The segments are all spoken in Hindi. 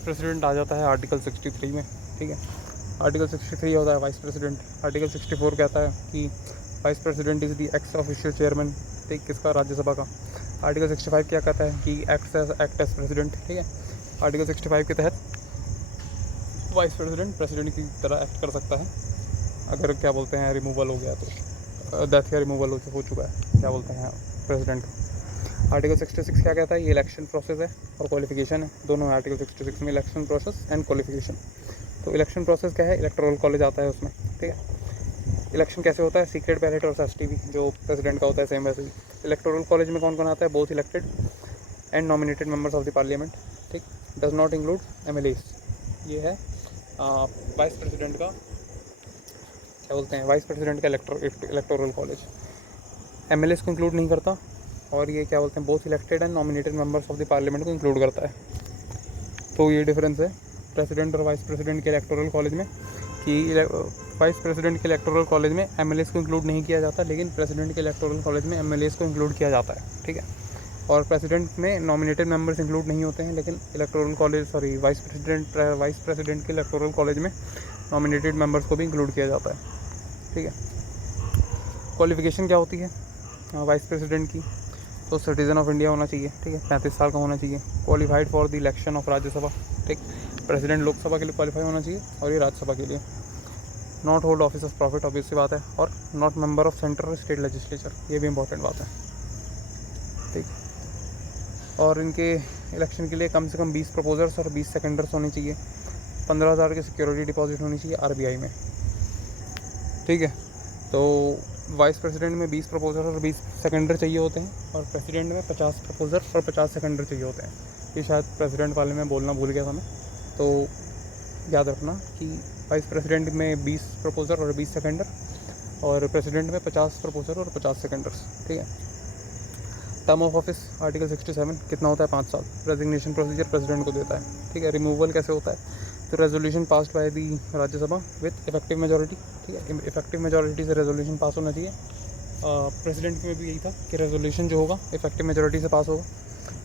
प्रेसिडेंट आ जाता है आर्टिकल 63 में, ठीक है। आर्टिकल 63 होता है वाइस प्रेसिडेंट। आर्टिकल 64 कहता है कि vice president is the x official chairman, ठीक, किसका, राज्यसभा का। आर्टिकल 65 क्या कहता है कि एक्ट एज प्रेसिडेंट, ठीक है। आर्टिकल 65 के तहत वाइस प्रेसिडेंट की तरह एक्ट कर सकता है अगर क्या बोलते हैं रिमूवल हो गया तो, डेथ या रिमूवल हो चुका है क्या बोलते हैं प्रेसिडेंट का। आर्टिकल 66 क्या कहता है, ये इलेक्शन प्रोसेस है और क्वालिफिकेशन है, दोनों है आर्टिकल 66 में, इलेक्शन प्रोसेस एंड क्वालिफिकेशन। तो इलेक्शन प्रोसेस क्या है, इलेक्टोरल कॉलेज आता है उसमें, ठीक है। इलेक्शन कैसे होता है, सीक्रेट बैलेट और एसटीवी जो प्रेसिडेंट का होता है सेम वैसे ही। इलेक्टोरल कॉलेज में कौन कौन आता है, both elected and nominated members of the parliament, ठीक, डज नॉट इंक्लूड एमएलएस। ये है वाइस प्रेसिडेंट का क्या बोलते हैं, वाइस प्रेसिडेंट का इलेक्टोरल कॉलेज। एमएलएस को इंक्लूड नहीं करता, और ये क्या बोलते हैं both elected and nominated members of the parliament को इंक्लूड करता है। तो ये डिफरेंस है प्रेसिडेंट और वाइस प्रेसिडेंट के इलेक्टोरल कॉलेज में कि वाइस प्रेसिडेंट के इलेक्टोरल कॉलेज में एमएलएस को इंक्लूड नहीं किया जाता, लेकिन प्रेसिडेंट के इलेक्टोरल कॉलेज में एमएलएस को इंक्लूड किया जाता है, ठीक है। और प्रेसिडेंट में नॉमिनेटेड मेंबर्स इंक्लूड नहीं होते हैं, लेकिन इलेक्टोरल कॉलेज वाइस प्रेसिडेंट के इलेक्टोरल कॉलेज में नॉमिनेटेड मेंबर्स को भी इंक्लूड किया जाता है, ठीक है। क्वालिफिकेशन क्या होती है वाइस प्रेसिडेंट की, तो सिटीज़न ऑफ इंडिया होना चाहिए, ठीक है, 35 साल का होना चाहिए, qualified for the election of Rajya Sabha, ठीक, प्रेसिडेंट लोकसभा के लिए क्वालिफाई होना चाहिए और ये राज्यसभा के लिए। Not hold office of profit, obvious सी बात है, और not member of central state legislature, ये भी इंपॉर्टेंट बात है, ठीक। और इनके इलेक्शन के लिए कम से कम 20 प्रपोजर्स और 20 सेकेंडर्स होने चाहिए, 15,000 की सिक्योरिटी डिपॉजिट होनी चाहिए आरबीआई में, ठीक है। तो वाइस प्रेसिडेंट में 20 प्रपोजर और 20 सेकेंडर चाहिए होते हैं, और प्रेसिडेंट में 50 प्रपोजर और 50 सेकेंडर चाहिए होते हैं। ये शायद प्रेसिडेंट वाले में बोलना भूल गया था मैं, तो याद रखना कि वाइस प्रेसिडेंट में 20 प्रपोजर और 20 सेकेंडर, और प्रेसिडेंट में 50 प्रपोजर और 50 सेकेंडर्स, ठीक है। टर्म ऑफ ऑफिस आर्टिकल 67 कितना होता है, 5 साल। रेजिग्नेशन प्रोसीजर प्रेसिडेंट को देता है, ठीक है। रिमूवल कैसे होता है, तो resolution passed by the Rajya Sabha with effective majority, ठीक है। इफेक्टिव मेजॉरिटी से रेजोल्यूशन पास होना चाहिए। प्रेसिडेंट में भी यही था कि रेजोल्यूशन जो होगा इफेक्टिव मेजॉरिटी से पास होगा,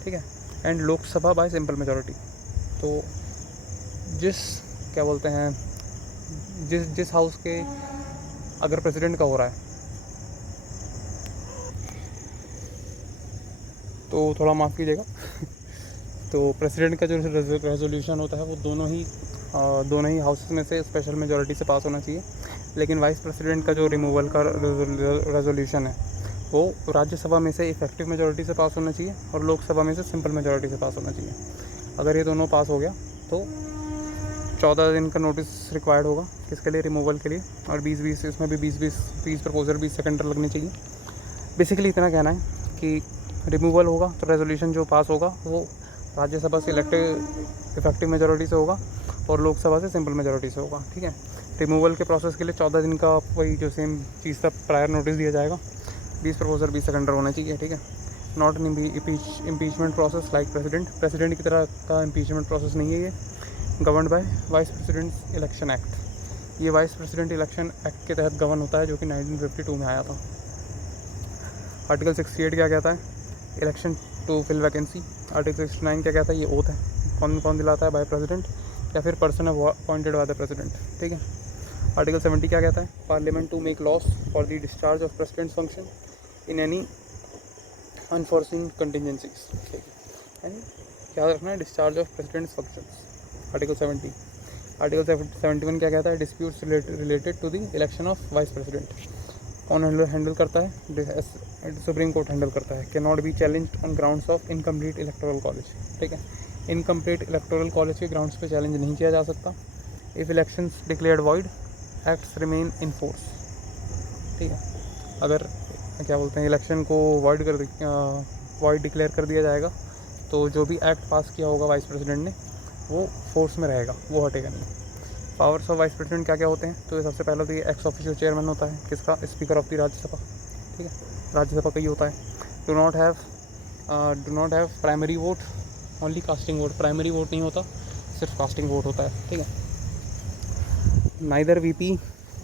ठीक है। And Lok Sabha bye simple majority. तो जिस क्या बोलते हैं जिस हाउस के अगर प्रेसिडेंट का हो रहा है तो थोड़ा माफ़ कीजिएगा तो प्रेसिडेंट का जो रेजोल्यूशन होता है वो दोनों ही हाउसेस में से स्पेशल मेजॉरिटी से पास होना चाहिए, लेकिन वाइस प्रेसिडेंट का जो रिमूवल का रेजोल्यूशन है वो राज्यसभा में से इफेक्टिव मेजॉरिटी से पास होना चाहिए और लोकसभा में से सिंपल मेजॉरिटी से पास होना चाहिए। अगर ये दोनों पास हो गया तो 14 दिन का नोटिस रिक्वायर्ड होगा किसके लिए, रिमूवल के लिए, और 20-20 इसमें भी 20 प्रपोजल 20 सेकेंडर लगने चाहिए। बेसिकली इतना कहना है कि रिमूवल होगा तो रेजोल्यूशन जो पास होगा वो राज्यसभा से इफेक्टिव मेजॉरिटी से होगा और लोकसभा से सिंपल मेजॉरिटी से होगा, ठीक है। रिमूवल के प्रोसेस के लिए 14 दिन का वही जो सेम चीज़ का प्रायर नोटिस दिया जाएगा, 20 प्रपोजल 20 सेकेंडर होना चाहिए, ठीक है। Not an impeachment process like president की तरह का इम्पीचमेंट प्रोसेस नहीं है ये। Governed bye vice president election act, ये वाइस प्रेसिडेंट इलेक्शन एक्ट के तहत गवर्न होता है जो कि 1952 में आया था। आर्टिकल 68 क्या कहता है, election to fill vacancy. Article 69 क्या कहता है, ये ओथ है, कौन कौन दिलाता है, बाय प्रेसिडेंट या फिर person appointed by the president, ठीक है। आर्टिकल 70 क्या कहता है, parliament to make laws for the discharge of president function in any unforeseen contingencies, ठीक है। याद रखना है discharge of president functions, article 70। Article 71 क्या कहता है, disputes related to the election of vice president, कौन हैंडल करता है, सुप्रीम कोर्ट हैंडल करता है। Can not be challenged on grounds of incomplete electoral college, ठीक है। इनकम्प्लीट इलेक्टोरल कॉलेज के ग्राउंड्स पे चैलेंज नहीं किया जा सकता। If elections declared void acts remain in force, ठीक है। अगर क्या बोलते हैं इलेक्शन को वॉइड डिक्लेयर कर दिया जाएगा तो जो भी एक्ट पास किया होगा वाइस प्रेसिडेंट ने वो फोर्स में रहेगा, वो हटेगा नहीं। पावर्स ऑफ वाइस प्रेसिडेंट क्या क्या होते हैं, तो सबसे पहले तो ये एक्स ऑफिशियल चेयरमैन होता है, किसका, स्पीकर ऑफ द राज्यसभा, ठीक है, राज्यसभा का ही होता है। Do not have primary vote, only casting vote, primary vote नहीं होता, सिर्फ कास्टिंग वोट होता है, ठीक है। नाइदर वीपी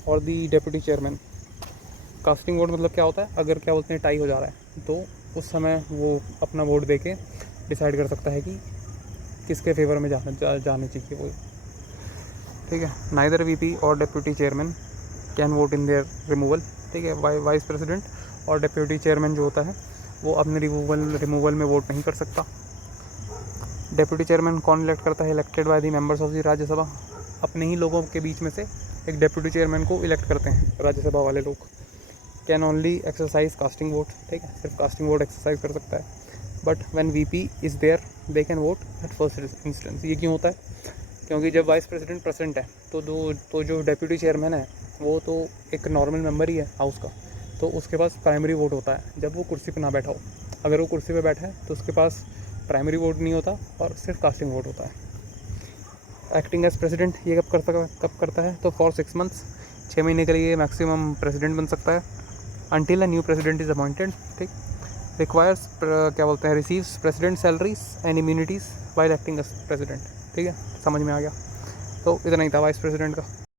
और दी डेप्यूटी चेयरमैन। कास्टिंग वोट मतलब क्या होता है, अगर क्या बोलते हैं टाई हो जा रहा है तो उस समय वो अपना वोट दे के डिसाइड कर सकता है कि किसके फेवर में जाने चाहिए वो, ठीक है। नाइदर वीपी और deputy chairman can vote in their removal, ठीक है। वाइस प्रेसिडेंट और डिप्यूटी चेयरमैन जो होता है वो अपने रिमूवल में वोट नहीं कर सकता। डिप्यूटी चेयरमैन कौन इलेक्ट करता है? Elected by the members of the Rajya Sabha. अपने ही लोगों के बीच में से एक डिप्यूटी चेयरमैन को इलेक्ट करते हैं राज्यसभा वाले लोग। Can only exercise casting vote, ठीक है, सिर्फ कास्टिंग वोट एक्सरसाइज कर सकता है। But when VP is there they can vote at first instance. ये क्यों होता है? क्योंकि जब वाइस प्रेसिडेंट प्रेजेंट है तो जो डिप्यूटी चेयरमैन है वो तो एक नॉर्मल मेंबर ही है हाउस का, तो उसके पास प्राइमरी वोट होता है जब वो कुर्सी पे ना बैठा हो। अगर वो कुर्सी पे बैठा है तो उसके पास प्राइमरी वोट नहीं होता और सिर्फ कास्टिंग वोट होता है। एक्टिंग एज प्रेसिडेंट ये कब करता है? तो फॉर 6 मंथ्स, 6 महीने के लिए मैक्सिमम प्रेसिडेंट बन सकता है, until a new president is appointed, ठीक। रिक्वायर्स क्या बोलते हैं, receives president salaries and immunities while acting as president, ठीक है। समझ में आ गया? तो इतना ही था वाइस प्रेसिडेंट का।